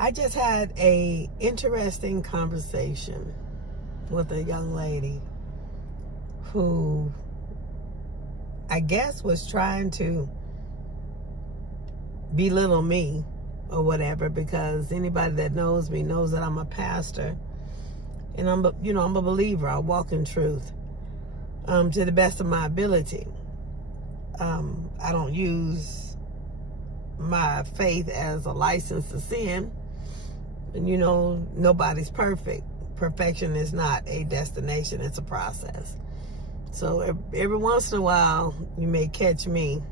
I just had a interesting conversation with a young lady who I guess was trying to belittle me or whatever, because anybody that knows me knows that I'm a pastor and I'm a believer. I walk in truth to the best of my ability. I don't use my faith as a license to sin. And nobody's perfect. Perfection is not a destination, it's a process. So every once in a while, you may catch me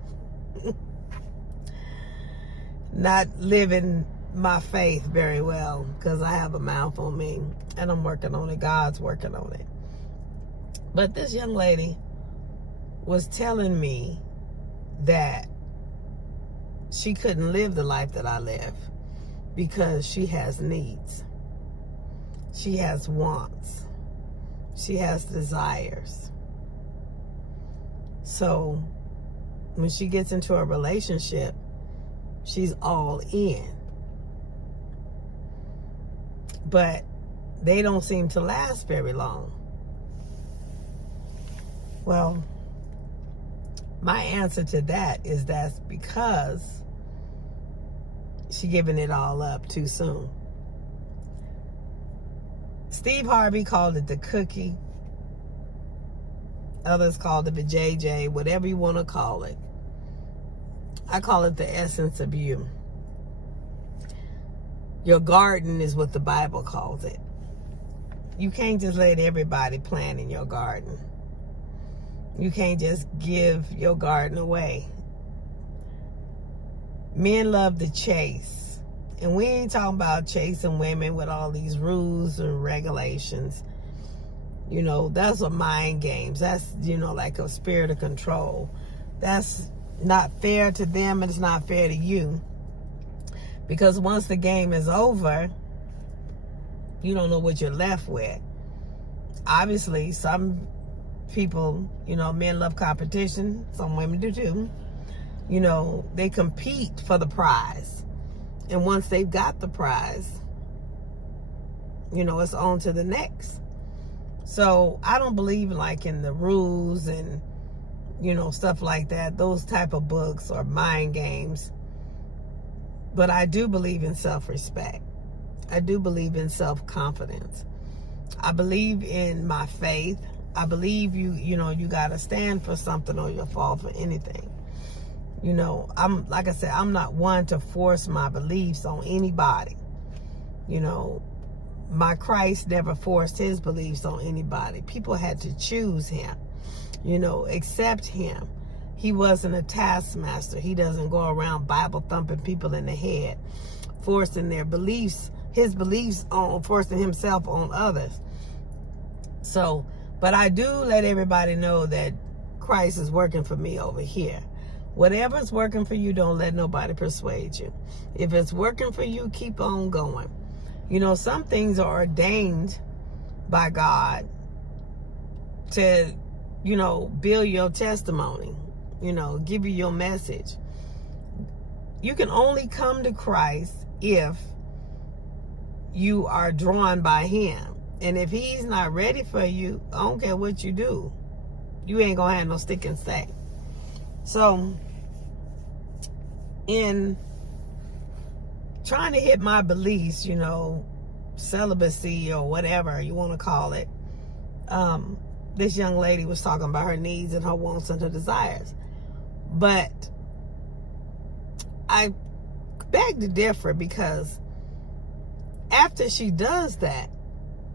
not living my faith very well because I have a mouth on me and I'm working on it. God's working on it. But this young lady was telling me that she couldn't live the life that I live because she has needs. She has wants. She has desires. So when she gets into a relationship, she's all in. But they don't seem to last very long. Well, my answer to that is that's because she's giving it all up too soon. Steve Harvey called it the cookie. Others called it the JJ, whatever you want to call it. I call it the essence of you. Your garden is what the Bible calls it. You can't just let everybody plant in your garden. You can't just give your garden away. Men love the chase. And we ain't talking about chasing women with all these rules and regulations. That's a mind games. That's, like a spirit of control. That's not fair to them and it's not fair to you. Because once the game is over, you don't know what you're left with. Obviously, some people, men love competition. Some women do too. They compete for the prize. And once they've got the prize, it's on to the next. So I don't believe in the rules and, stuff like that. Those type of books are mind games. But I do believe in self-respect. I do believe in self-confidence. I believe in my faith. I believe you got to stand for something or you'll fall for anything. Like I said, I'm not one to force my beliefs on anybody. My Christ never forced his beliefs on anybody. People had to choose him, accept him. He wasn't a taskmaster. He doesn't go around Bible thumping people in the head, forcing their beliefs, his beliefs on, forcing himself on others. So, but I do let everybody know that Christ is working for me over here. Whatever's working for you, don't let nobody persuade you. If it's working for you, keep on going. Some things are ordained by God to, build your testimony, give you your message. You can only come to Christ if you are drawn by him. And if he's not ready for you, I don't care what you do. You ain't gonna have no stick and stay. So, in trying to hit my beliefs, celibacy or whatever you want to call it, this young lady was talking about her needs and her wants and her desires. But I beg to differ, because after she does that,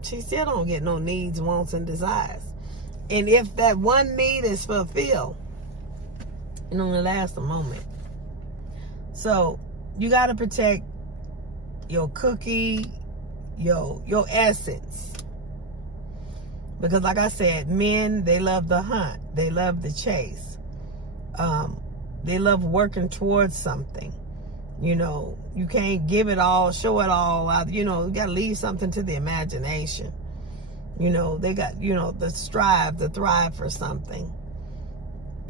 she still don't get no needs, wants, and desires. And if that one need is fulfilled, it only lasts a moment. So you got to protect your cookie, your essence. Because like I said, men, they love the hunt. They love the chase. They love working towards something. You can't give it all, show it all out. You got to leave something to the imagination. They got, the strive, the thrive for something.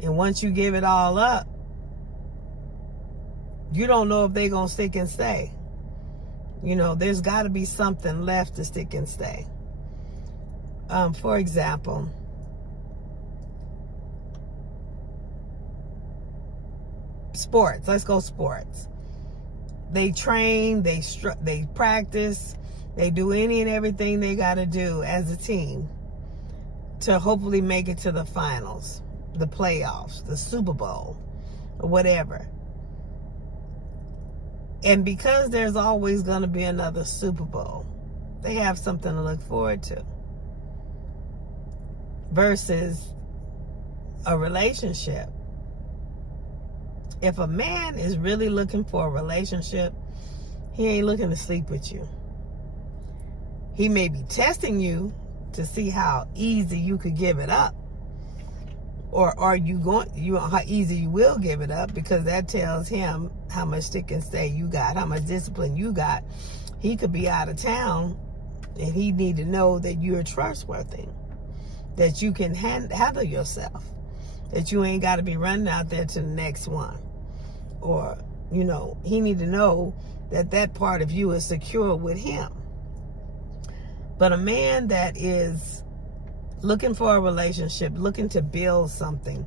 And once you give it all up, you don't know if they're going to stick and stay. You know, there's got to be something left to stick and stay. For example, sports. Let's go sports. They train, they practice, they do any and everything they got to do as a team to hopefully make it to the finals, the playoffs, the Super Bowl, or whatever. And because there's always going to be another Super Bowl, they have something to look forward to. Versus a relationship. If a man is really looking for a relationship, he ain't looking to sleep with you. He may be testing you to see how easy you could give it up. Or are you how easy you will give it up, because that tells him how much stick and stay you got, how much discipline you got. He could be out of town and he need to know that you're trustworthy, that you can handle yourself, that you ain't got to be running out there to the next one. Or, you know, he need to know that that part of you is secure with him. But a man that is looking for a relationship, looking to build something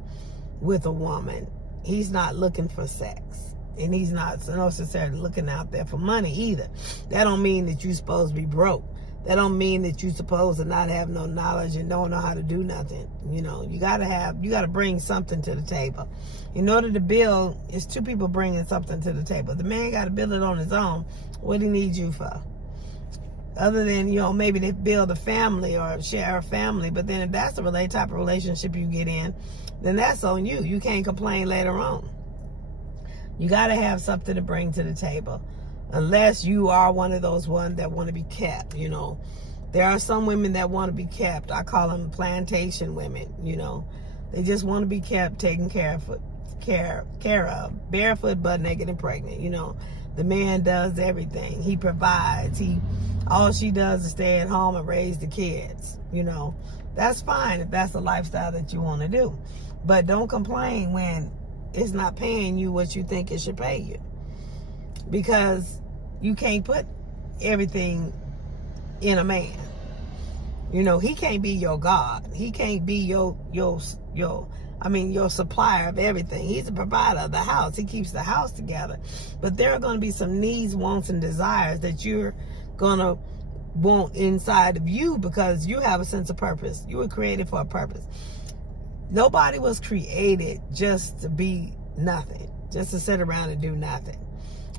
with a woman, he's not looking for sex. And he's not necessarily looking out there for money either. That don't mean that you're supposed to be broke. That don't mean that you're supposed to not have no knowledge and don't know how to do nothing. You know, you gotta bring something to the table. In order to build, it's two people bringing something to the table. The man got to build it on his own. What he need you for? Other than, you know, maybe they build a family or share a family. But then if that's the type of relationship you get in, then that's on you. You can't complain later on. You got to have something to bring to the table. Unless you are one of those ones that want to be kept, you know. There are some women that want to be kept. I call them plantation women, you know. They just want to be kept, taken care of, barefoot, butt naked, and pregnant, you know. The man does everything. He provides. All she does is stay at home and raise the kids, you know. That's fine if that's the lifestyle that you want to do. But don't complain when it's not paying you what you think it should pay you. Because you can't put everything in a man. You know, he can't be your God. He can't be your supplier of everything. He's the provider of the house. He keeps the house together. But there are going to be some needs, wants, and desires that you're going to want inside of you, because you have a sense of purpose. You were created for a purpose. Nobody was created just to be nothing, just to sit around and do nothing.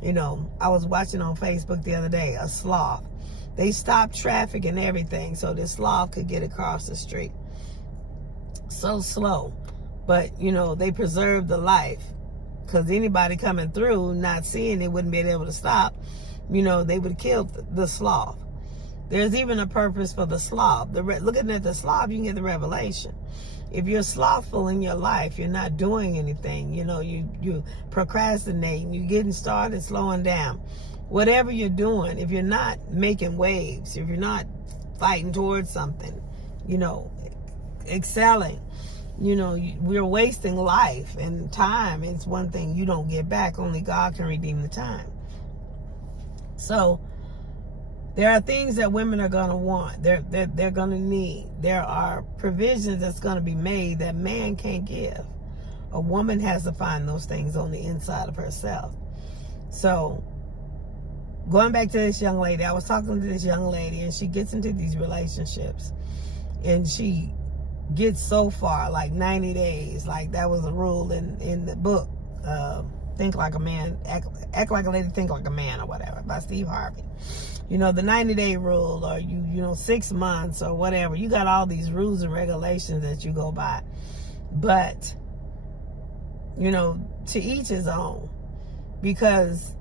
You know, I was watching on Facebook the other day, a sloth. They stopped traffic and everything so this sloth could get across the street. So slow. But, you know, they preserved the life, because anybody coming through not seeing it wouldn't be able to stop. You know, they would kill the sloth. There's even a purpose for the sloth. Looking at the sloth, you can get the revelation. If you're slothful in your life, you're not doing anything. You know, you procrastinating, you're getting started, slowing down. Whatever you're doing, if you're not making waves, if you're not fighting towards something, you know, excelling, you know, we're wasting life and time. It's one thing you don't get back. Only God can redeem the time. So there are things that women are going to want. They're going to need. There are provisions that's going to be made that man can't give. A woman has to find those things on the inside of herself. So going back to this young lady, I was talking to this young lady, and she gets into these relationships, and she gets so far, like 90 days. Like that was a rule in the book, Think Like a Man, Act Like a Lady, Think Like a Man, or whatever, by Steve Harvey. You know, the 90-day rule, or you know, 6 months or whatever. You got all these rules and regulations that you go by. But, you know, to each his own. Because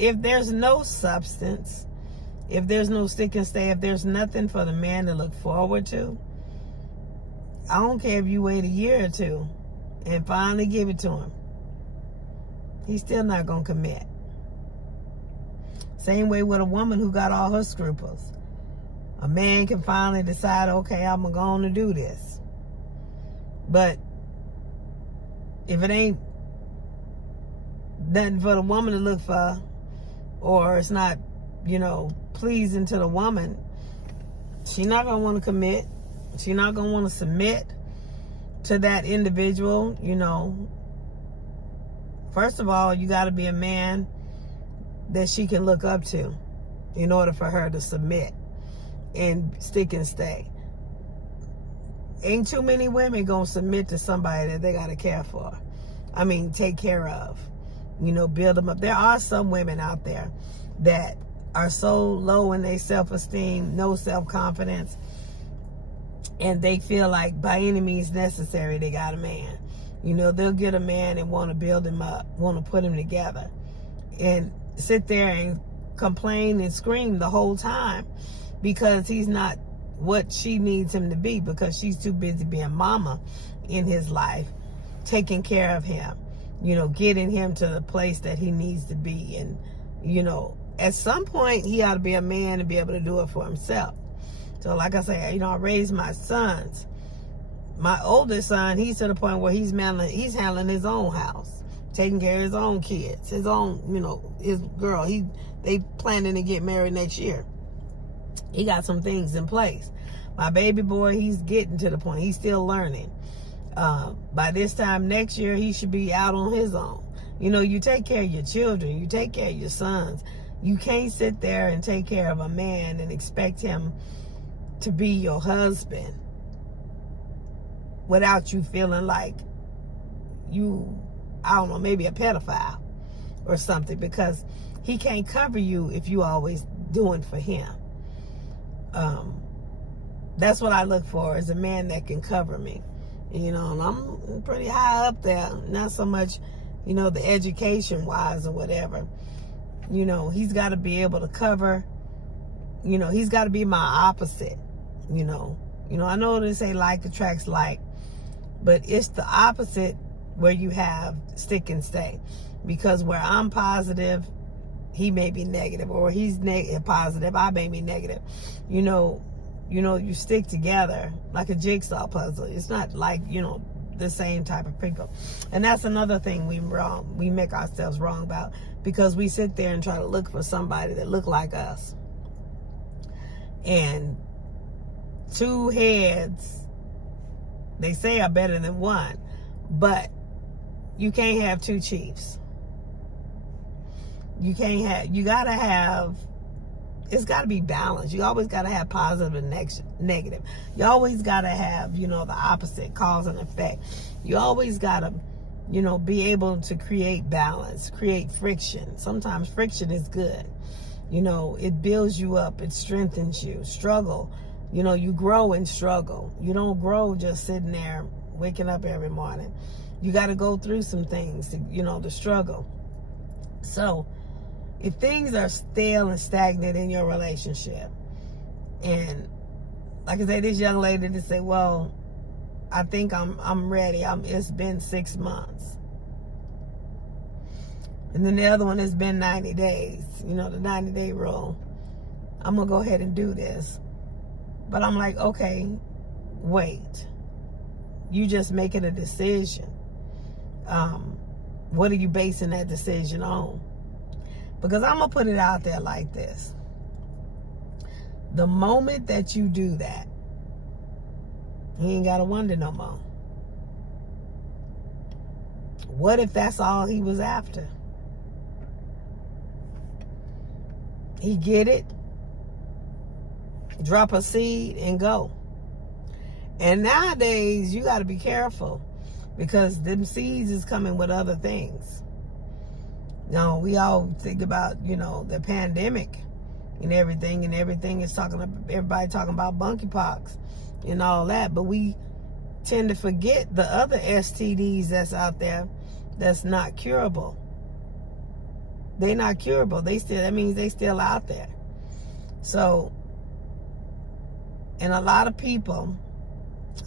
if there's no substance, if there's no stick and stay, if there's nothing for the man to look forward to, I don't care if you wait a year or two and finally give it to him. He's still not going to commit. Same way with a woman who got all her scruples. A man can finally decide, okay, I'm going to do this. But if it ain't nothing for the woman to look for, or it's not pleasing to the woman, she's not going to want to commit. She's not going to want to submit to that individual. First of all, you got to be a man that she can look up to in order for her to submit and stick and stay. Ain't too many women gonna submit to somebody that they gotta care for. Take care of. Build them up. There are some women out there that are so low in their self-esteem, no self-confidence, and they feel like by any means necessary they got a man. They'll get a man and want to build him up, want to put him together, and sit there and complain and scream the whole time because he's not what she needs him to be, because she's too busy being mama in his life, taking care of him, getting him to the place that he needs to be. And, at some point he ought to be a man and be able to do it for himself. So like I say, I raised my sons. My oldest son, he's to the point where he's handling his own house, taking care of his own kids, his own, his girl. They planning to get married next year. He got some things in place. My baby boy, he's getting to the point. He's still learning. By this time next year, he should be out on his own. You take care of your children. You take care of your sons. You can't sit there and take care of a man and expect him to be your husband without you feeling like maybe a pedophile or something, because he can't cover you if you always doing for him. That's what I look for, is a man that can cover me. And I'm pretty high up there. Not so much, the education wise or whatever. He's got to be able to cover, he's got to be my opposite. I know they say like attracts like, but it's the opposite where you have stick and stay. Because where I'm positive, he may be negative, or he's positive, I may be negative. You stick together like a jigsaw puzzle. It's not like, the same type of people. And that's another thing we make ourselves wrong about, because we sit there and try to look for somebody that look like us. And two heads, they say, are better than one, but you can't have two chiefs. You gotta have, it's gotta be balanced. You always gotta have positive and negative. You always gotta have, the opposite, cause and effect. You always gotta, be able to create balance, create friction. Sometimes friction is good. It builds you up, it strengthens you. Struggle, you grow in struggle. You don't grow just sitting there, waking up every morning. You gotta go through some things to struggle. So, if things are stale and stagnant in your relationship, and like I say, this young lady to say, well, I think I'm ready. It's been 6 months. And then the other one has been 90 days, the 90-day rule. I'm going to go ahead and do this. But I'm like, okay, wait. You just making a decision. What are you basing that decision on? Because I'm going to put it out there like this. The moment that you do that, he ain't got to wonder no more. What if that's all he was after? He get it, drop a seed, and go. And nowadays, you got to be careful, because them seeds is coming with other things. We all think about, the pandemic and everything is everybody talking about monkeypox and all that, but we tend to forget the other STDs that's out there that's not curable. They're not curable. That means they still out there. So, and a lot of people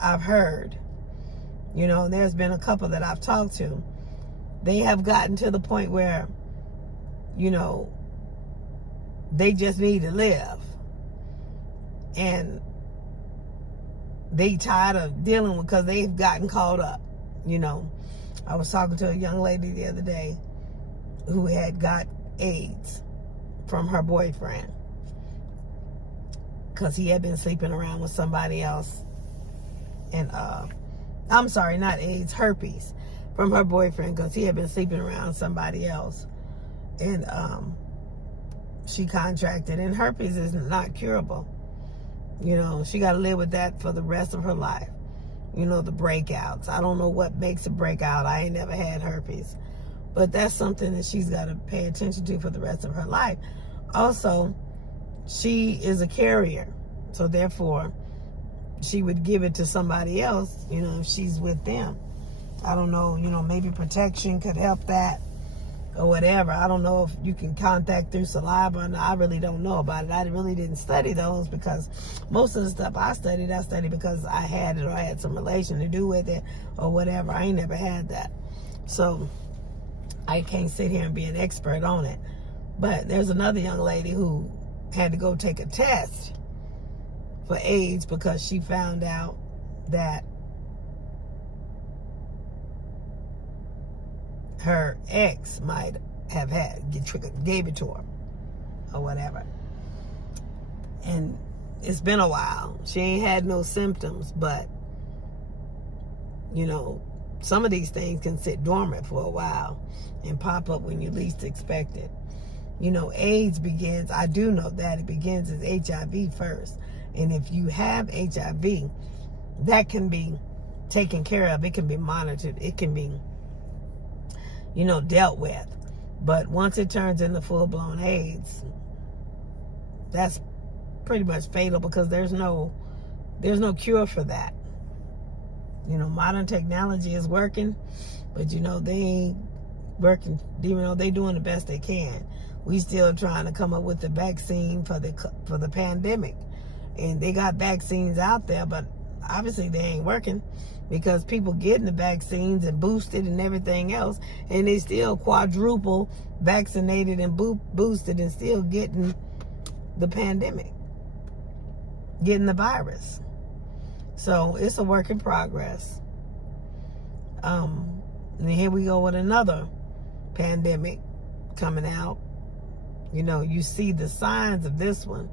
I've heard, there's been a couple that I've talked to, they have gotten to the point where, they just need to live. And they tired of dealing with, because they've gotten caught up. I was talking to a young lady the other day who had got AIDS. from her boyfriend, because he had been sleeping around with somebody else. And I'm sorry, not AIDS, herpes, from her boyfriend, because he had been sleeping around with somebody else. And she contracted, and herpes is not curable. You know, she got to live with that for the rest of her life. You know, the breakouts. I don't know what makes a breakout. I ain't never had herpes. But that's something that she's got to pay attention to for the rest of her life. Also, she is a carrier. So therefore, she would give it to somebody else, you know, if she's with them. I don't know, you know, maybe protection could help that or whatever. I don't know if you can contact through saliva, and I really don't know about it. I really didn't study those, because most of the stuff I studied because I had it, or I had some relation to do with it or whatever. I ain't never had that. So I can't sit here and be an expert on it. But there's another young lady who had to go take a test for AIDS because she found out that her ex might have gave it to her or whatever. And it's been a while. She ain't had no symptoms, but you know, some of these things can sit dormant for a while and pop up when you least expect it. You know, AIDS begins, I do know that it begins as HIV first. And if you have HIV, that can be taken care of. It can be monitored. It can be, you know, dealt with. But once it turns into full-blown AIDS, that's pretty much fatal, because there's no cure for that. You know, modern technology is working, but you know, they ain't working, even though they doing the best they can. We still trying to come up with the vaccine for the pandemic. And they got vaccines out there, but obviously they ain't working, because people getting the vaccines and boosted and everything else, and they still quadruple vaccinated and boosted and still getting the pandemic, getting the virus. So it's a work in progress. And here we go with another pandemic coming out. You know, you see the signs of this one.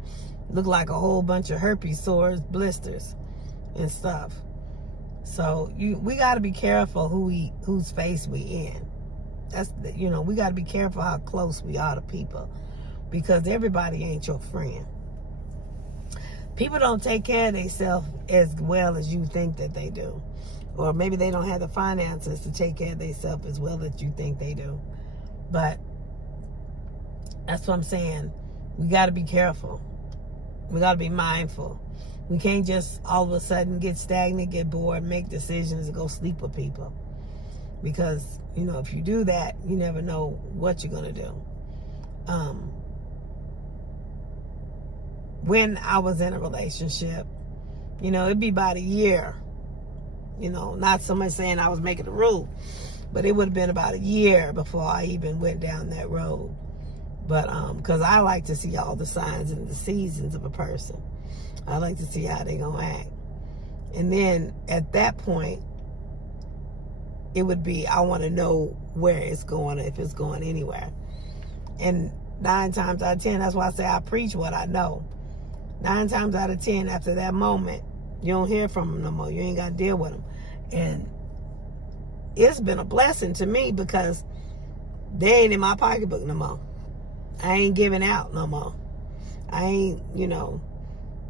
Look like a whole bunch of herpes sores, blisters, and stuff. So we got to be careful whose face we in. That's, you know, we got to be careful how close we are to people, because everybody ain't your friend. People don't take care of themselves as well as you think that they do, or maybe they don't have the finances to take care of themselves as well as you think they do. But that's what I'm saying. We got to be careful. We got to be mindful. We can't just all of a sudden get stagnant, get bored, make decisions and go sleep with people. Because, you know, if you do that, you never know what you're going to do. When I was in a relationship, you know, it'd be about a year. You know, not so much saying I was making a rule, but it would have been about a year before I even went down that road. But because I like to see all the signs and the seasons of a person. I like to see how they gonna act. And then at that point, it would be, I want to know where it's going, if it's going anywhere. And 9 times out of 10, that's why I say I preach what I know. 9 times out of 10, after that moment, you don't hear from them no more. You ain't got to deal with them. And it's been a blessing to me, because they ain't in my pocketbook no more. I ain't giving out no more. I ain't, you know,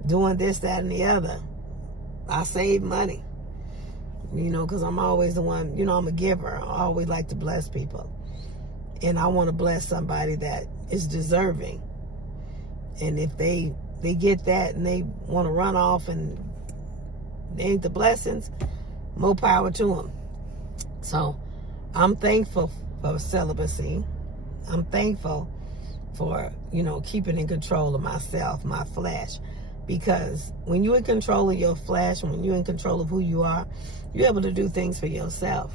doing this, that, and the other. I save money, you know, because I'm always the one, you know, I'm a giver. I always like to bless people. And I want to bless somebody that is deserving. And if they get that and they want to run off and they ain't the blessings, more power to them. So I'm thankful for celibacy. I'm thankful for, you know, keeping in control of myself, my flesh. Because when you're in control of your flesh, when you're in control of who you are, you're able to do things for yourself.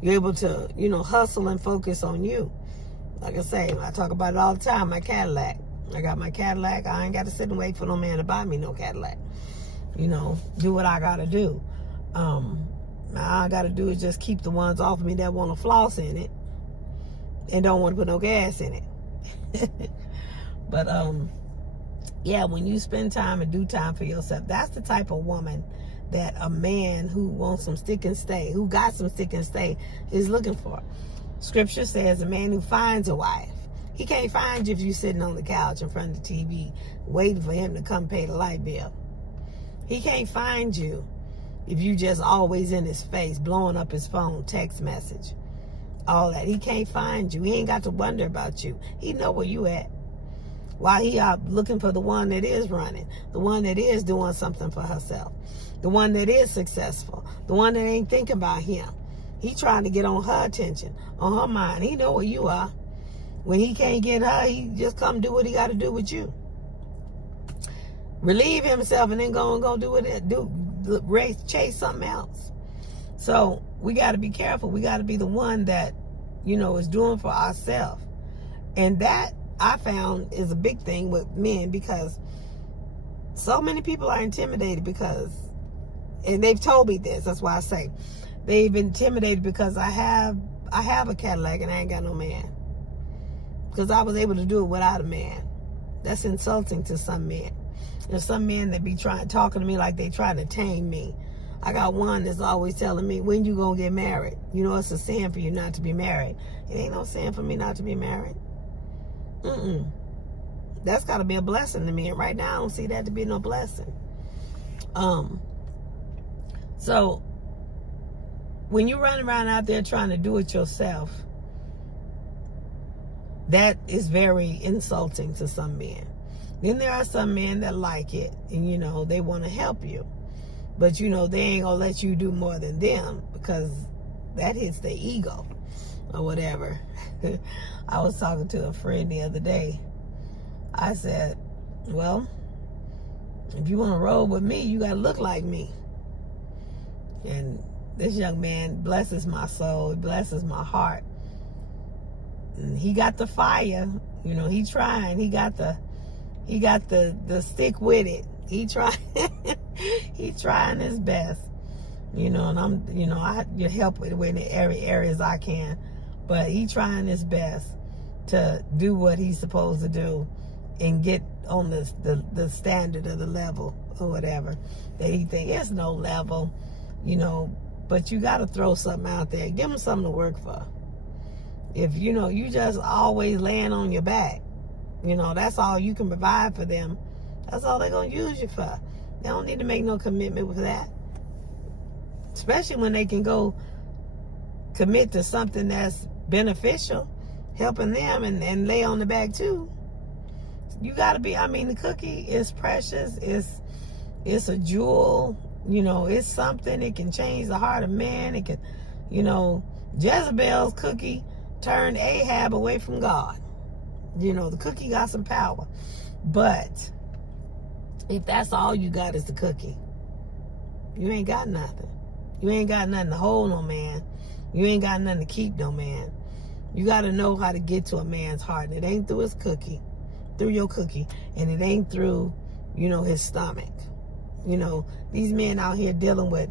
You're able to, you know, hustle and focus on you. Like I say, I talk about it all the time, my Cadillac. I got my Cadillac. I ain't got to sit and wait for no man to buy me no Cadillac. You know, do what I got to do. All I got to do is just keep the ones off of me that want to floss in it and don't want to put no gas in it. But yeah, when you spend time and do time for yourself, that's the type of woman that a man who wants some stick and stay, who got some stick and stay, is looking for. Scripture says a man who finds a wife, he can't find you if you're sitting on the couch in front of the TV waiting for him to come pay the light bill. He can't find you if you just always in his face, blowing up his phone, text message, all that. He can't find you. He ain't got to wonder about you. He know where you at. While he out looking for the one that is running, the one that is doing something for herself, the one that is successful, the one that ain't thinking about him. He trying to get on her attention, on her mind. He know where you are. When he can't get her, he just come do what he got to do with you. Relieve himself and then go do what it do. Chase something else. So we got to be careful. We got to be the one that, is doing for ourselves. And that I found is a big thing with men, because so many people are intimidated and they've told me this. That's why I say they've been intimidated because I have a Cadillac and I ain't got no man. Because I was able to do it without a man. That's insulting to some men. There's some men that be talking to me like they trying to tame me. I got one that's always telling me, when you gonna get married? It's a sin for you not to be married. It ain't no sin for me not to be married. That's got to be a blessing to me. And right now I don't see that to be no blessing. So when you run around out there trying to do it yourself, that is very insulting to some men. Then there are some men that like it and, they want to help you. But, they ain't going to let you do more than them, because that hits their ego or whatever. I was talking to a friend the other day. I said, well, if you want to roll with me, you got to look like me. And this young man blesses my soul, blesses my heart. And he got the fire, he trying. He got the stick with it. He trying, he trying his best, and I'm, I help with in every areas I can, but he trying his best to do what he's supposed to do and get on the standard of the level or whatever that he think. It's no level, but you got to throw something out there. Give them something to work for. If, you just always laying on your back, that's all you can provide for them. That's all they're going to use you for. They don't need to make no commitment with that. Especially when they can go commit to something that's beneficial, helping them and lay on the back too. You got to be, the cookie is precious. It's a jewel. It's something. It can change the heart of man. It can, Jezebel's cookie turned Ahab away from God. The cookie got some power. But if that's all you got is the cookie, you ain't got nothing. You ain't got nothing to hold no man. You ain't got nothing to keep no man. You got to know how to get to a man's heart. And it ain't through his cookie, through your cookie. And it ain't through, his stomach. These men out here dealing with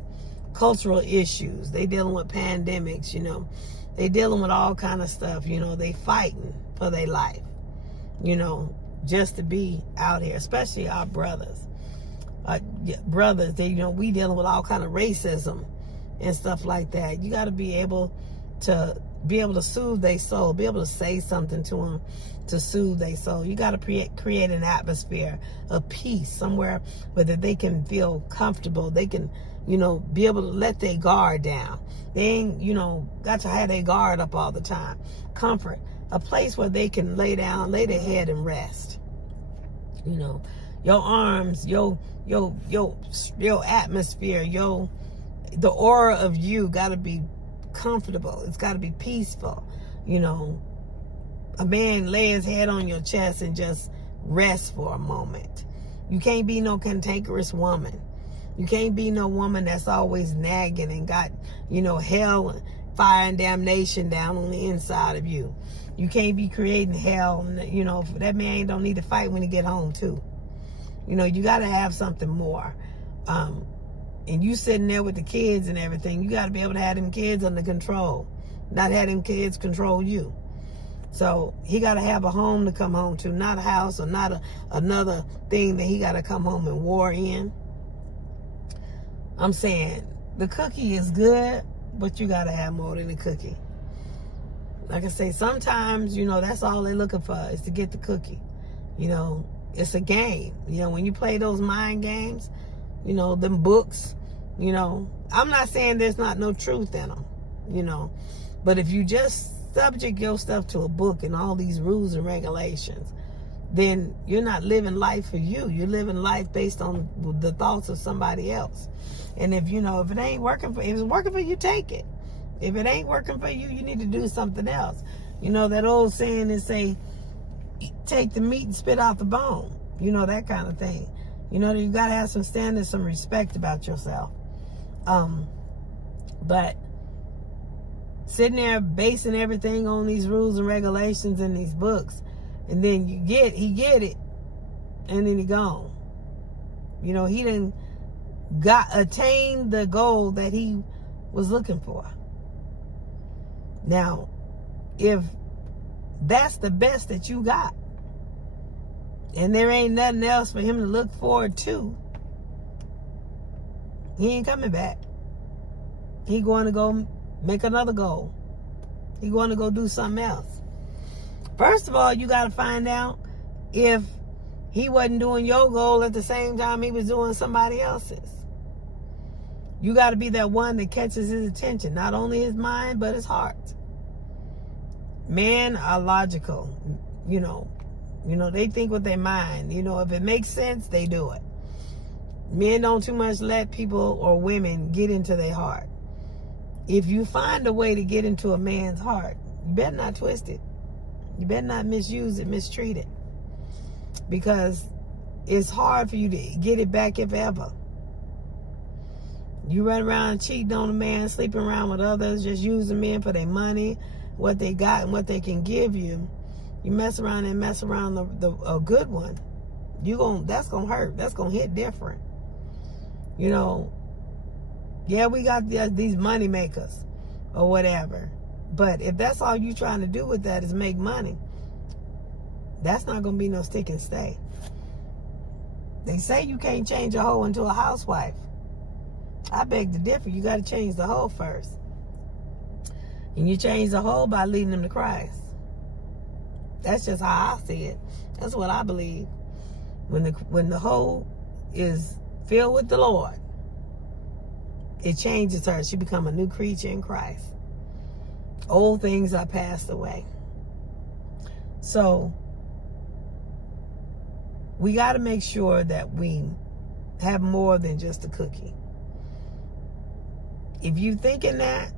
cultural issues. They dealing with pandemics, They dealing with all kind of stuff, They fighting for their life, just to be out here, especially our brothers. Brothers, we dealing with all kind of racism and stuff like that. You got to be able to soothe their soul, be able to say something to them to soothe their soul. You got to create an atmosphere of peace somewhere where they can feel comfortable. They can, be able to let their guard down. They ain't, got to have their guard up all the time. Comfort, a place where they can lay down, lay their head and rest. Your arms, your atmosphere, the aura of you got to be comfortable. It's got to be peaceful. A man lay his head on your chest and just rest for a moment. You can't be no cantankerous woman. You can't be no woman that's always nagging and got, hell and fire and damnation down on the inside of you. You can't be creating hell. That man don't need to fight when he get home too. You got to have something more. And you sitting there with the kids and everything, you got to be able to have them kids under control. Not have them kids control you. So he got to have a home to come home to, not a house or not another thing that he got to come home and war in. I'm saying the cookie is good, but you got to have more than the cookie. Like I say, sometimes, that's all they're looking for is to get the cookie. It's a game. When you play those mind games, them books, I'm not saying there's not no truth in them, but if you just subject your stuff to a book and all these rules and regulations, then you're not living life for you. You're living life based on the thoughts of somebody else. And if it ain't working if it's working for you, take it. If it ain't working for you, you need to do something else. That old saying is say, take the meat and spit out the bone. That kind of thing. You got to have some standards, some respect about yourself. But sitting there basing everything on these rules and regulations in these books, and then he get it, and then he gone. He didn't attain the goal that he was looking for. Now, if that's the best that you got, and there ain't nothing else for him to look forward to, he ain't coming back. He going to go make another goal. He going to go do something else. First of all, you got to find out if he wasn't doing your goal at the same time he was doing somebody else's. You got to be that one that catches his attention, not only his mind, but his heart. Men are logical, they think with their mind. If it makes sense, they do it. Men don't too much let people or women get into their heart. If you find a way to get into a man's heart, you better not twist it. You better not misuse it, mistreat it. Because it's hard for you to get it back if ever. You run around cheating on a man, sleeping around with others, just using men for their money, what they got and what they can give you. You mess around a good one. That's gonna hurt. That's gonna hit different. Yeah, we got these money makers or whatever. But if that's all you trying to do with that is make money, that's not gonna be no stick and stay. They say you can't change a hoe into a housewife. I beg to differ. You got to change the hoe first. And you change the hoe by leading them to Christ. That's just how I see it. That's what I believe. When the hoe is filled with the Lord, it changes her. She becomes a new creature in Christ. Old things are passed away. So we got to make sure that we have more than just a cookie. If you thinking that,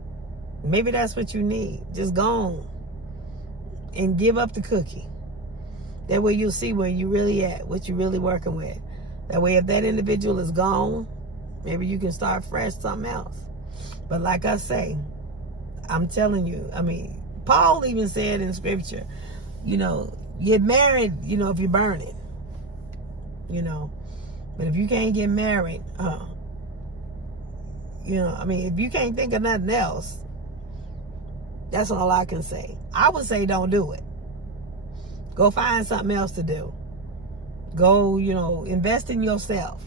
maybe that's what you need. Just go on and give up the cookie. That way you'll see where you really at, what you really working with. That way if that individual is gone, maybe you can start fresh something else. But like I say, I'm telling you, Paul even said in scripture, get married, if you're burning. But if you can't get married, if you can't think of nothing else, that's all I can say. I would say don't do it. Go find something else to do. Go, invest in yourself.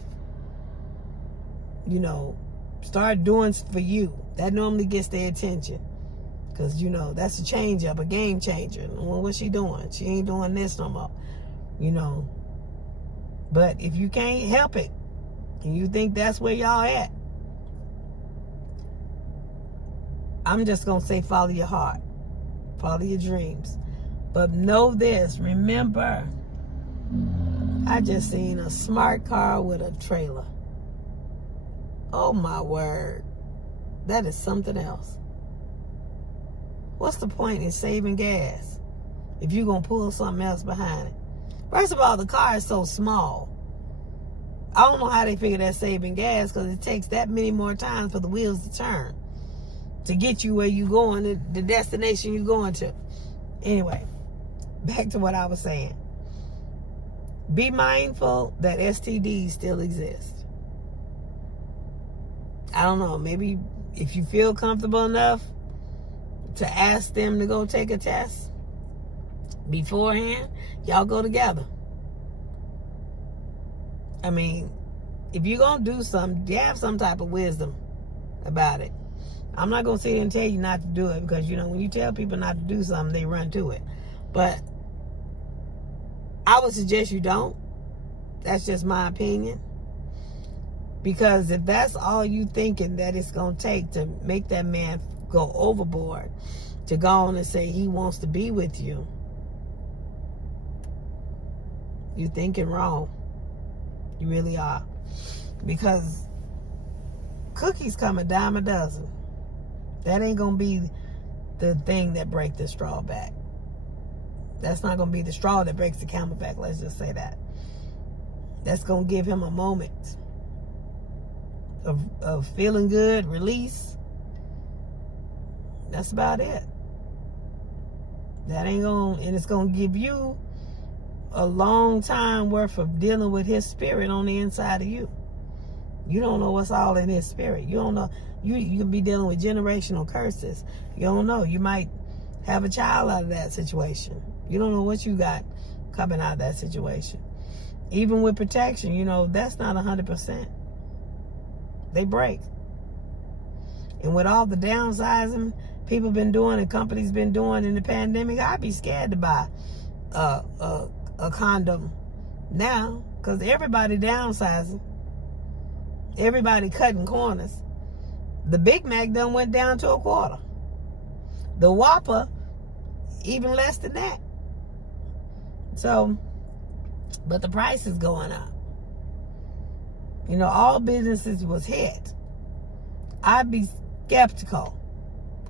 Start doing for you. That normally gets their attention. Because, that's a change up, a game changer. Well, what's she doing? She ain't doing this no more. But if you can't help it, and you think that's where y'all at, I'm just going to say follow your heart. Follow your dreams. But know this, remember, I just seen a smart car with a trailer. Oh my word. That is something else. What's the point in saving gas if you're going to pull something else behind it? First of all, the car is so small. I don't know how they figure that saving gas, because it takes that many more times for the wheels to turn to get you where you're going, the destination you're going to. Anyway, back to what I was saying. Be mindful that STDs still exist. I don't know, maybe if you feel comfortable enough to ask them to go take a test, beforehand, y'all go together. I mean, if you're going to do something, you have some type of wisdom about it. I'm not going to sit here and tell you not to do it because, you know, when you tell people not to do something, they run to it. But I would suggest you don't. That's just my opinion. Because if that's all you thinking that it's going to take to make that man go overboard, to go on and say he wants to be with you, you're thinking wrong. You really are. Because cookies come a dime a dozen. That ain't going to be the thing that breaks the straw back. That's not going to be the straw that breaks the camel back. Let's just say that. That's going to give him a moment of feeling good, release. That's about it. That ain't going to, and it's going to give you a long time worth of dealing with his spirit on the inside of you. You don't know what's all in his spirit. You don't know. You could be dealing with generational curses. You don't know. You might have a child out of that situation. You don't know what you got coming out of that situation. Even with protection, you know, that's not 100%. They break. And with all the downsizing people been doing and companies been doing in the pandemic, I'd be scared to buy a condom now because everybody downsizing. Everybody cutting corners. The Big Mac done went down to $0.25. The Whopper, even less than that. So, but the price is going up. You know, all businesses was hit. I'd be skeptical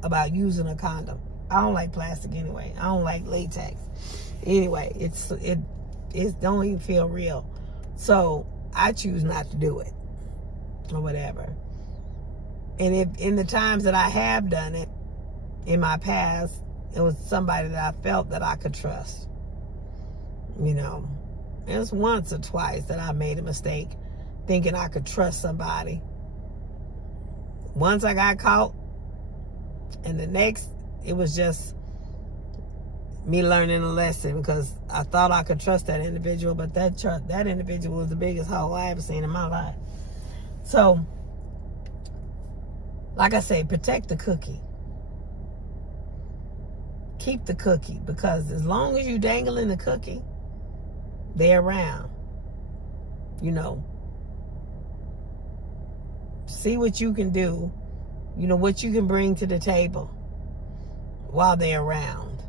about using a condom. I don't like plastic anyway. I don't like latex. Anyway, it don't even feel real. So I choose not to do it. Or whatever. And if in the times that I have done it in my past, it was somebody that I felt that I could trust. You know, it was once or twice that I made a mistake thinking I could trust somebody. Once I got caught, and the next, it was just me learning a lesson because I thought I could trust that individual, but that individual was the biggest hoe I ever seen in my life. So, like I say, protect the cookie. Keep the cookie, because as long as you dangling the cookie, they're around. You know, see what you can do. You know, what you can bring to the table while they're around.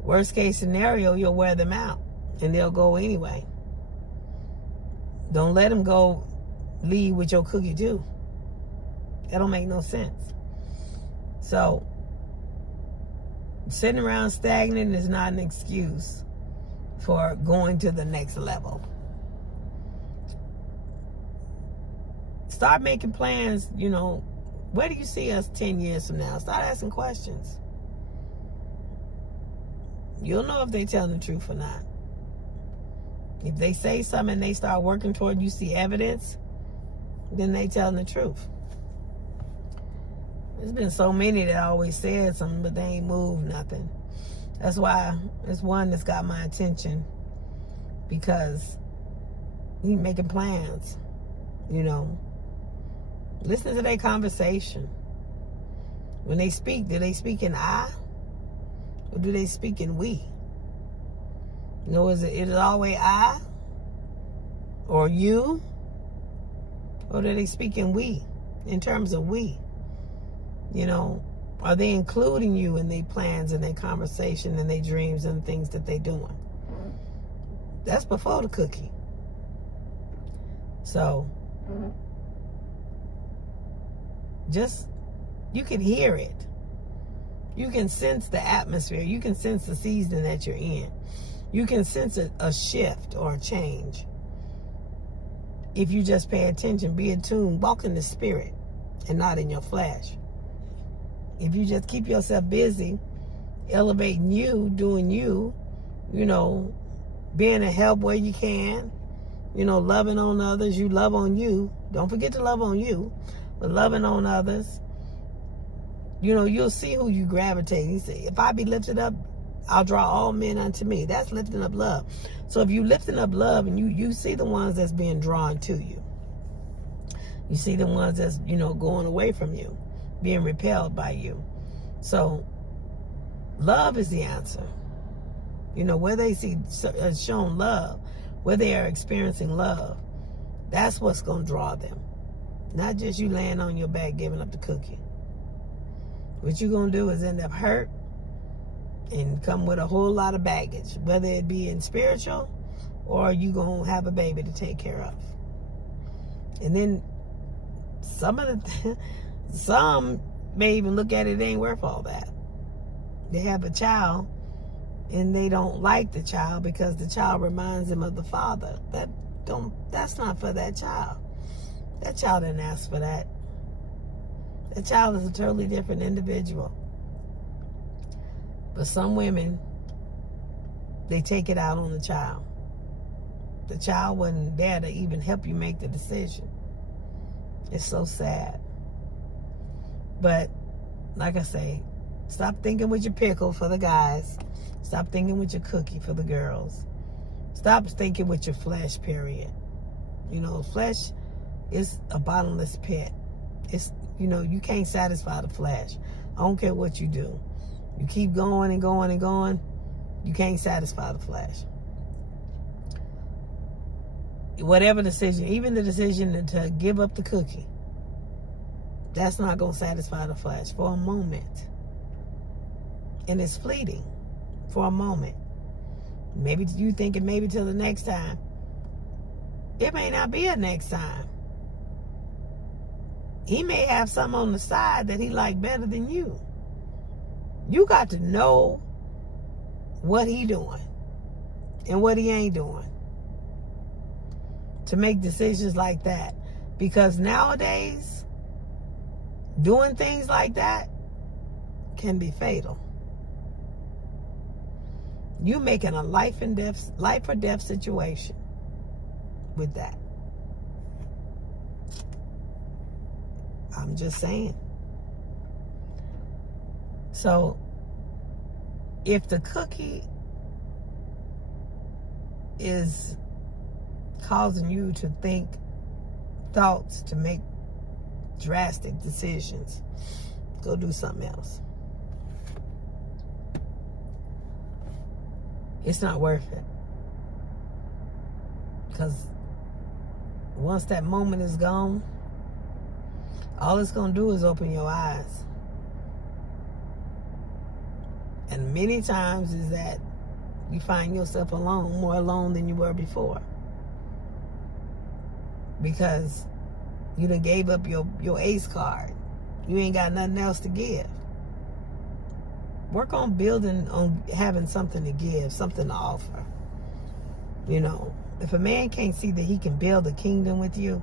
Worst case scenario, you'll wear them out and they'll go anyway. Don't let them go leave with your cookie too. That don't make no sense. So, sitting around stagnant is not an excuse for going to the next level. Start making plans, you know, where do you see us 10 years from now? Start asking questions. You'll know if they're telling the truth or not. If they say something and they start working toward you see evidence, then they telling the truth. There's been so many that always said something, but they ain't moved nothing. That's why it's one that's got my attention, because he's making plans, you know. Listen to their conversation. When they speak, do they speak in I? Or do they speak in we? You know, is it always I? Or you? Or do they speak in we? In terms of we? You know, are they including you in their plans and their conversation and their dreams and things that they're doing? That's before the cookie. So, just, you can hear it. You can sense the atmosphere. You can sense the season that you're in. You can sense a shift or a change. If you just pay attention, be attuned, walk in the spirit and not in your flesh. If you just keep yourself busy, elevating you, doing you, you know, being a help where you can, you know, loving on others, you love on you. Don't forget to love on you, but loving on others, you know, you'll see who you gravitate. You say, if I be lifted up, I'll draw all men unto me. That's lifting up love. So if you lifting up love and you see the ones that's being drawn to you, you see the ones that's, going away from you, being repelled by you. So love is the answer. Where they see shown love, where they are experiencing love, that's what's going to draw them. Not just you laying on your back giving up the cookie. What you're going to do is end up hurt and come with a whole lot of baggage, whether it be in spiritual or you going to have a baby to take care of. And then some may even look at it ain't worth all that. They have a child and they don't like the child because the child reminds them of the father. That's not for that child. That child didn't ask for that. That child is a totally different individual. But some women, they take it out on the child. The child wasn't there to even help you make the decision. It's so sad. But, like I say, stop thinking with your pickle for the guys. Stop thinking with your cookie for the girls. Stop thinking with your flesh, period. Flesh is a bottomless pit. It's, you can't satisfy the flesh. I don't care what you do. You keep going and going and going, you can't satisfy the flesh. Whatever decision, even the decision to give up the cookie, that's not going to satisfy the flesh for a moment. And it's fleeting for a moment. Maybe you thinking maybe till the next time. It may not be a next time. He may have something on the side that he like better than you. You got to know what he doing and what he ain't doing to make decisions like that. Because nowadays, doing things like that can be fatal. You making a life or death situation with that. I'm just saying. So, if the cookie is causing you to think thoughts, to make drastic decisions, go do something else. It's not worth it. Because once that moment is gone, all it's going to do is open your eyes. And many times is that you find yourself alone, more alone than you were before. Because you done gave up your ace card. You ain't got nothing else to give. Work on building, on having something to give, something to offer. If a man can't see that he can build a kingdom with you,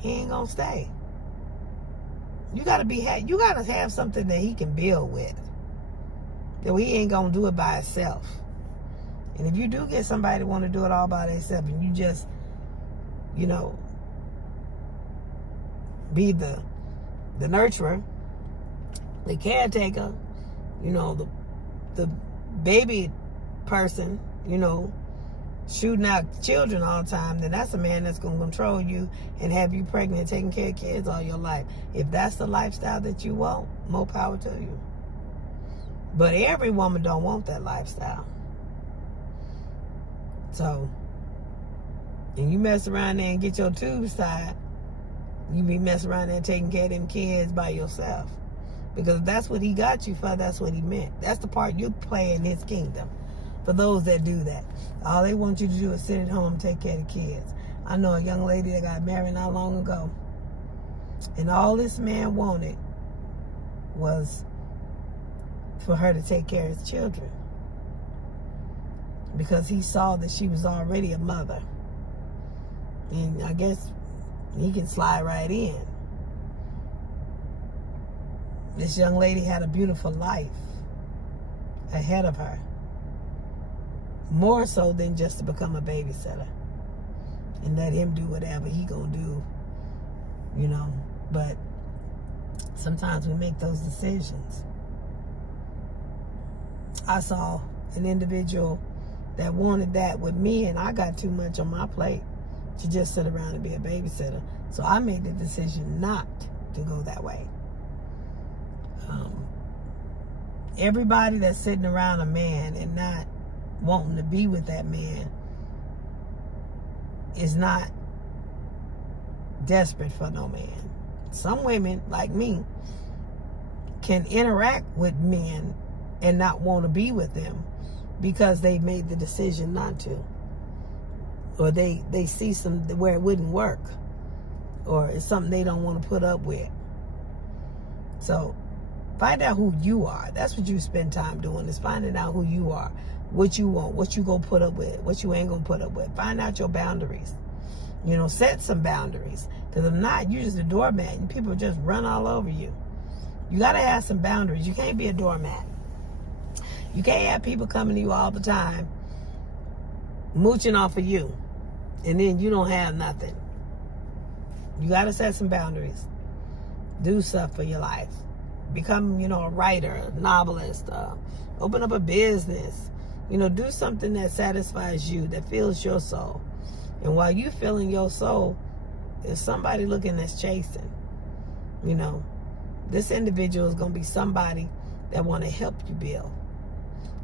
he ain't gonna stay. You gotta have something that he can build with. That he ain't gonna do it by himself. And if you do get somebody that want to do it all by themselves, and you just, be the nurturer, the caretaker, the baby person, shooting out children all the time, then that's a man that's going to control you and have you pregnant and taking care of kids all your life. If that's the lifestyle that you want, more power to you. But every woman don't want that lifestyle. So, and you mess around there and get your tubes tied, you be messing around there taking care of them kids by yourself. Because that's what he got you for, that's what he meant. That's the part you play in his kingdom. For those that do that. All they want you to do is sit at home and take care of the kids. I know a young lady that got married not long ago. And all this man wanted was for her to take care of his children. Because he saw that she was already a mother. And I guess he can slide right in. This young lady had a beautiful life ahead of her. More so than just to become a babysitter. And let him do whatever he gonna do. But sometimes we make those decisions. I saw an individual that wanted that with me, and I got too much on my plate to just sit around and be a babysitter. So I made the decision not to go that way. Everybody that's sitting around a man and not wanting to be with that man is not desperate for no man. Some women, like me, can interact with men and not want to be with them because they made the decision not to. Or they see some where it wouldn't work. Or it's something they don't want to put up with. So find out who you are. That's what you spend time doing, is finding out who you are, what you want, what you gonna put up with, what you ain't gonna put up with. Find out your boundaries. You know, set some boundaries. Because if not, you're just a doormat and people just run all over you. You gotta have some boundaries. You can't be a doormat. You can't have people coming to you all the time, mooching off of you, and then you don't have nothing. You gotta set some boundaries. Do stuff for your life. Become, a writer, a novelist, open up a business. Do something that satisfies you, that fills your soul. And while you filling your soul, there's somebody looking that's chasing. This individual is going to be somebody that want to help you build,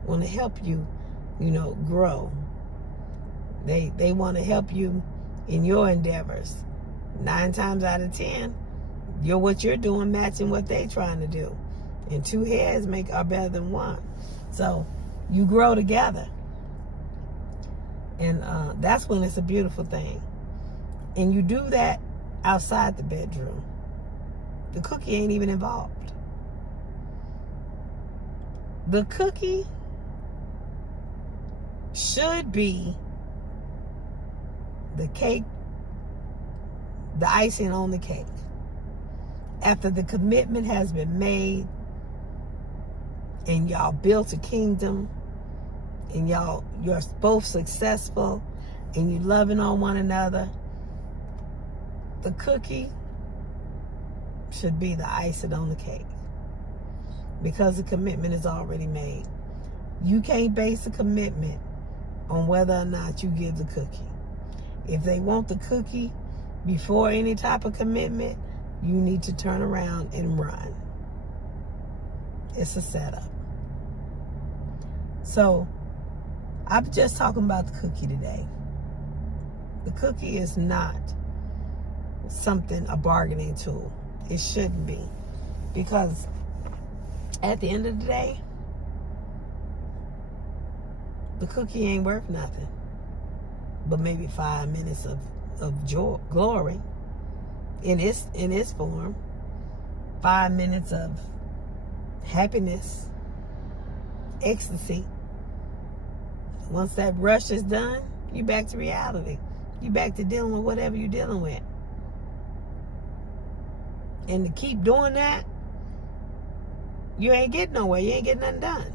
want to help you, grow. They want to help you in your endeavors. 9 times out of 10, what you're doing matching what they trying to do. And 2 heads are better than 1. So you grow together. And that's when it's a beautiful thing. And you do that outside the bedroom. The cookie ain't even involved. The cookie should be the cake, the icing on the cake. After the commitment has been made and y'all built a kingdom and you're both successful and you loving on one another, the cookie should be the icing on the cake because the commitment is already made. You can't base a commitment on whether or not you give the cookie. If they want the cookie before any type of commitment, you need to turn around and run. It's a setup. So, I'm just talking about the cookie today. The cookie is not a bargaining tool. It shouldn't be. Because at the end of the day, the cookie ain't worth nothing. But maybe 5 minutes of joy, glory in its form. 5 minutes of happiness, ecstasy. Once that rush is done, you back to reality. You back to dealing with whatever you're dealing with. And to keep doing that, you ain't getting nowhere. You ain't getting nothing done.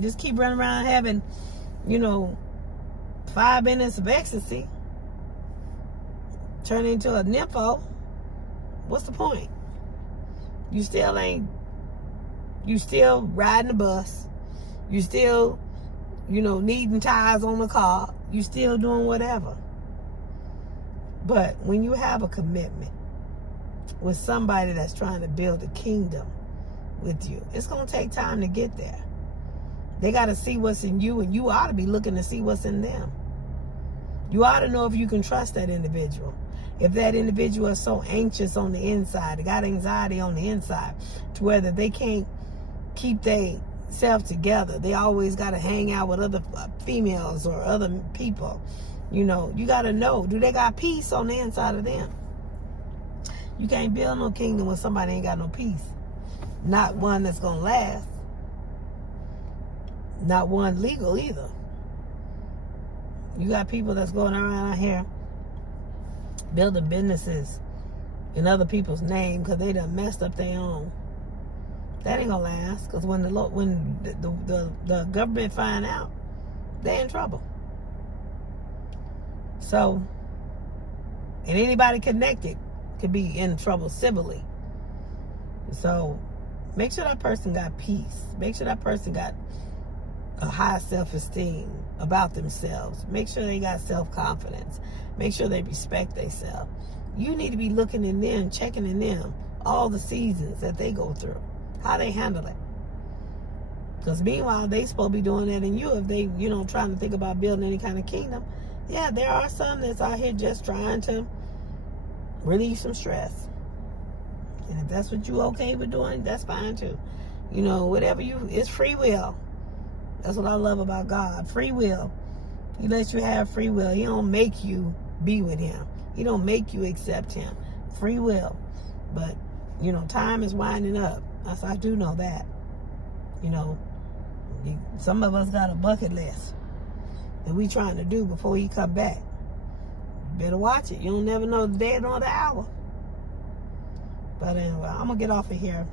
Just keep running around having, 5 minutes of ecstasy. Turn into a nympho. What's the point? You still riding the bus. You still, needing tires on the car. You still doing whatever. But when you have a commitment with somebody that's trying to build a kingdom with you, it's going to take time to get there. They got to see what's in you, and you ought to be looking to see what's in them. You ought to know if you can trust that individual. If that individual is so anxious on the inside, they got anxiety on the inside, to where that they can't keep themselves together. They always got to hang out with other females or other people. You got to know, do they got peace on the inside of them? You can't build no kingdom when somebody ain't got no peace. Not one that's going to last. Not one legal either. You got people that's going around out here building businesses in other people's name because they done messed up their own. That ain't gonna last, because when the government find out, they in trouble. So, and anybody connected could be in trouble civilly. So, Make sure that person got peace. Make sure that person got a high self-esteem about themselves. Make sure they got self-confidence. Make sure they respect themselves. You need to be looking in them, checking in them, all the seasons that they go through, how they handle it. Because meanwhile, they supposed to be doing that in you if they, trying to think about building any kind of kingdom. Yeah, there are some that's out here just trying to relieve some stress. And if that's what you okay with doing, that's fine too. Whatever it's free will. That's what I love about God. Free will. He lets you have free will. He don't make you be with him. He don't make you accept him. Free will. But, time is winding up. I do know that. Some of us got a bucket list that we trying to do before he come back. Better watch it. You don't never know the day nor the hour. But anyway, I'm going to get off of here.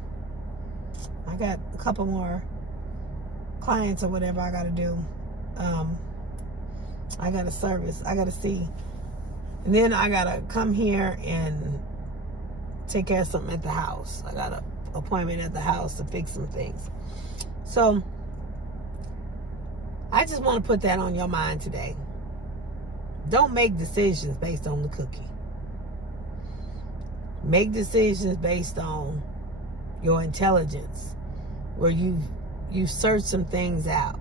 I got a couple more clients or whatever I got to do. I got a service I got to see. And then I got to come here and take care of something at the house. I got an appointment at the house to fix some things. So I just want to put that on your mind today. Don't make decisions based on the cookie. Make decisions based on your intelligence, where you search some things out.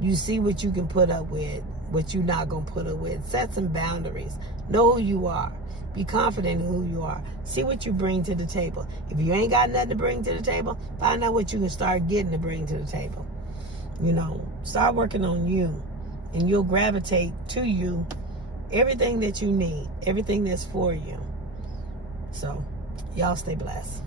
You see what you can put up with, what you're not going to put up with. Set some boundaries. Know who you are. Be confident in who you are. See what you bring to the table. If you ain't got nothing to bring to the table, find out what you can start getting to bring to the table. Start working on you, and you'll gravitate to you everything that you need, everything that's for you. So, y'all stay blessed.